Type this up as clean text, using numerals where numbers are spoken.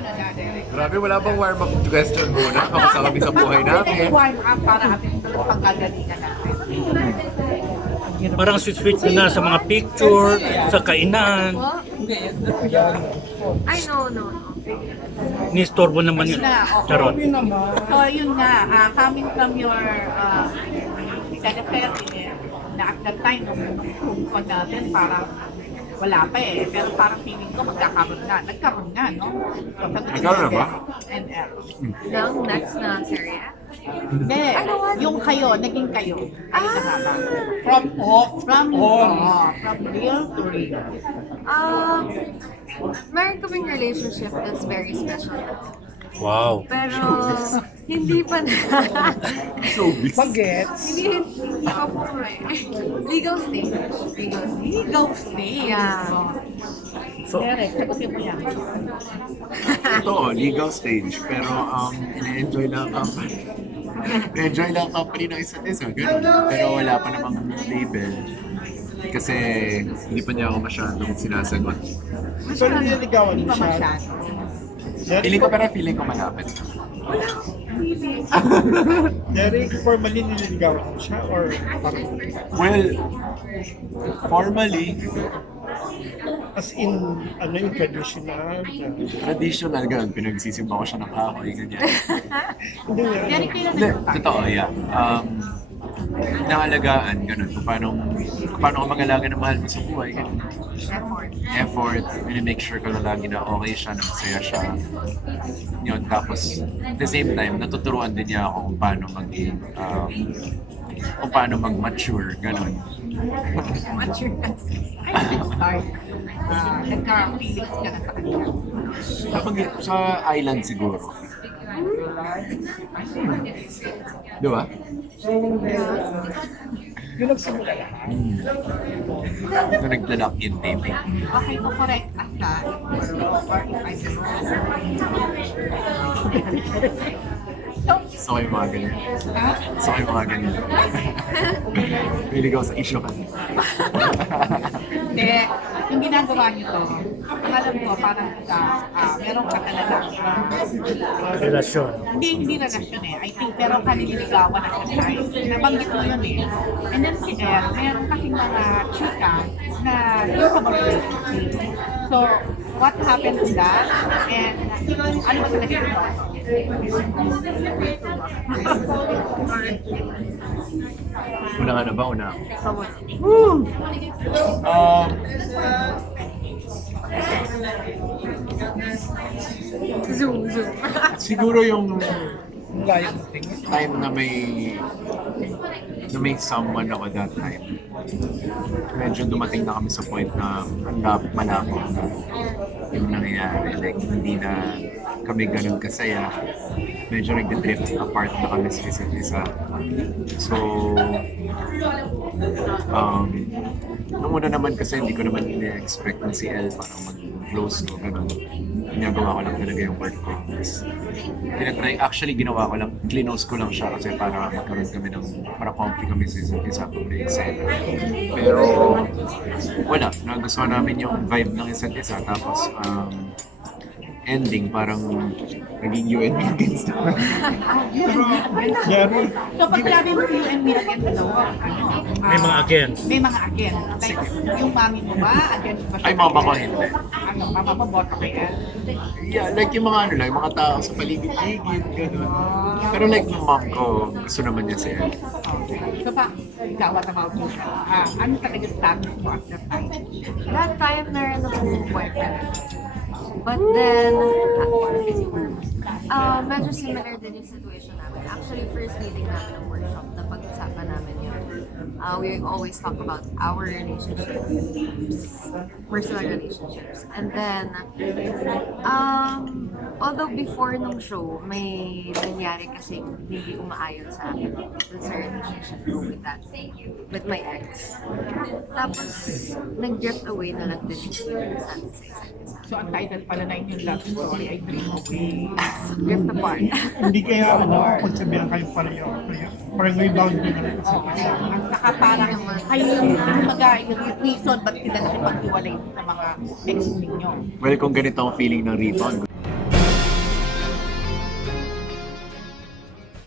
ano na, Derek? Grabe, wala bang warm-up question muna? Kamusta kami sa buhay Hindi, namin? warm up para ating pagkagalingan natin. Parang sweet-sweet ka na sa mga picture, sa kainan. Ay, no. Ni-storbo naman yun. Charot. So, yun nga, coming from your secretary, na at that time, nung kung natin, parang wala pa eh. Pero parang feeling ko magkakaroon na. Nagkaroon na, no? So, Nagkaroon na ba? NL. Ng next na serye? Hindi. Ano? Yung kayo, naging kayo. Ay, nahaba. From off, From real to real. Meron kaming relationship that's very special. Wow. Pero, hindi pa na. Showbiz. bagets. hindi pa po eh. Legal stage. Legal stage. Yeah. So, Derek, sagutin mo yan. Totoo, legal stage. Pero ina-enjoy lang ang company. Na-enjoy lang ang company ng isa't isa. Ganun. Pero wala pa namang label. Kasi hindi pa niya ako masyadong sinasagot. So, nililigawan Hindi mo pa siya. masyado. Feeling ko pero feeling ko malapit. Derek, formally nililigawan mo siya or parang Well, formally, as in, ano yung traditional? traditional ganun. Pinagsisimba ko siya ng kahoy, ganyan. Hindi nga. Derek, kailan Hindi, totoo, yeah. Naalagaan, ganun. Kung paano ko mag-alaga ng mahal mo sa buhay, ganun. Effort, make sure ko na lagi na okay siya, na masaya siya. Yun, tapos, at the same time, natuturuan din niya ako kung paano maging, kung paano mag-mature, ganun. mature na. Ay, start. Nagka-feelings ka na sa kanya. Kapag sa island siguro. Di ba? Yung nagsimula lahat. Na naglalak in taping. Okay, to correct us na. Or if I just So kayo mga ganyan. ha? So kayo mga ganyan. Niligaw sa issue kasi. Hindi, yung ginagawa niyo to, ang alam ko, parang meron ka talaga. relasyon. Hindi relasyon eh. I think meron ka nililigawan at the time. Nabanggit mo yun eh. And then si El, meron kasing mga chika na yung sa relationship. So, what happened to that? And ano ba talaga yung Una ka na ba? Una ako. Someone. Zoom. Siguro yung Layo ng tingin. time na may someone ako that time. Medyo dumating na kami sa point na malabo na yung nangyayari. Like, hindi na kami ganun kasaya. Medyo nag-drift apart na kami sa isa't isa. So, nung una naman kasi hindi ko naman ina-expect na si El parang mag-close ko, ganun. Ginagawa ko lang talaga yung work ko. Actually, ginawa ko lang, clinose ko lang siya kasi para magkaroon kami para comfy kami sa isa't isa kung may eksena. Pero, wala. Nagustuhan namin yung vibe ng isa't isa. Tapos, ending, parang naging you and me against the world. Derek, So, pag sabi mo you and me again sa dalawa, May mga again. May mga again. Like, yung mami mo ba? Again ba siya? Ay, mama ko hindi. Ano, mama mo, boto kay El? Yeah, like yung mga yung mga tao sa paligid-ligid, gano'n. Pero like yung mom ko, gusto naman niya si El. So, ikaw, what about you? Ano talaga status mo at that time? That time, meron akong boyfriend. But then, medyo similar din yung situation namin. Actually, first meeting namin ng workshop, napag-usapan namin yun. We always talk about our relationships, personal relationships. And then, although before nung show, may nangyari kasi hindi umaayon sa akin sa relationship ko with my ex. Tapos, nag-drift away na lang din yung sa isa't isa. So, ang title pala na inyong love story ay Dream Away. Drift apart. hindi kaya pagsabihan kayo pareho. Parang may boundary na rin sa isa. At saka parang kayo yung yung reason ba't sila nakipag-iwalay sa mga ex ninyo. Well, kung ganito ang feeling ng rebound,